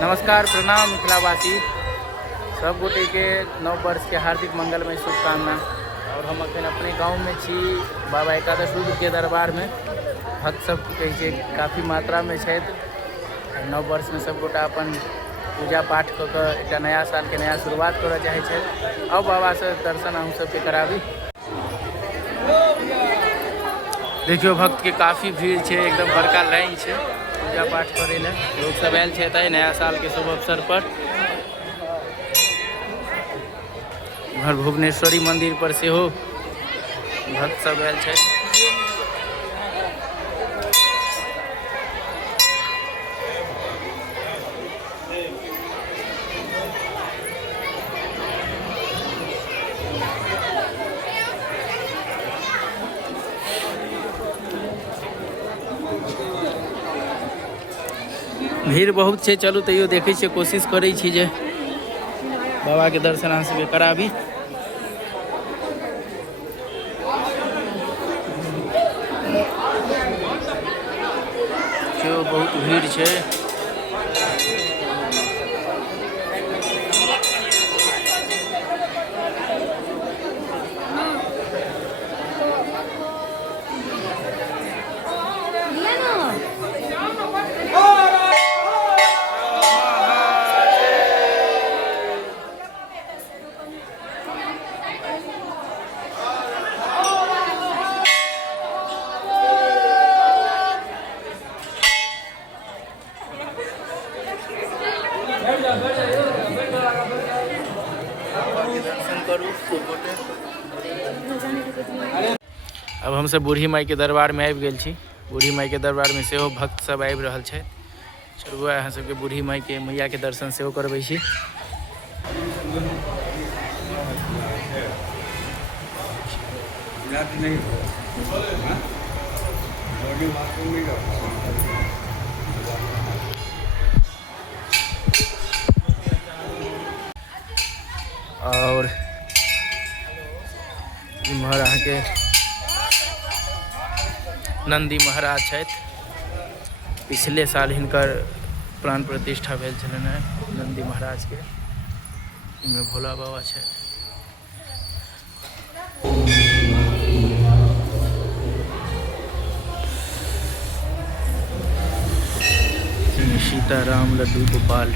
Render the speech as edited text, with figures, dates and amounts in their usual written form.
नमस्कार, प्रणाम मिथिलावासी सब गोटे के नव वर्ष के हार्दिक मंगलमय शुभकामना। और हम अखन अपने गांव में छी, बाबा एकादश रुद्र के दरबार में। भक्त सब कहे काफ़ी मात्रा में छथि। नव वर्ष में सब गोटा अपन पूजा पाठ कऽ के एक नया साल के नया शुरुआत करऽ चाहे छथि। अब बाबा से दर्शन हम सबके कराबी। देखियो भक्त के काफ़ी भीड़ है, एकदम बड़का लाइन है पूजा पाठ करे ले। लोग सब आयल है नया साल के शुभ अवसर पर। उधर भुवनेश्वरी मंदिर पर से हो भक्त सब आयल है। भीड़ बहुत है, चलू तैयो देखे छे, कोशिश करे छी जे बाबा के दर्शन अहाँ सबके कराबी। जो बहुत भीड़ है। अब हम सब बूढ़ी माई के दरबार में आबि गेल छी। बूढ़ी माई के दरबार में सेहो भक्त सब आबि रहल छै। चलू अहाँ सबके बूढ़ी माई के मैया के दर्शन सेहो करबै छी। और इम्हर अहाँ के नंदी महाराज छथि। पिछले साल हिनकर प्राण प्रतिष्ठा भेल छलनि हैं नंदी महाराज के। इनमें भोला बाबा छै। सीताराम लड्डू गोपाल।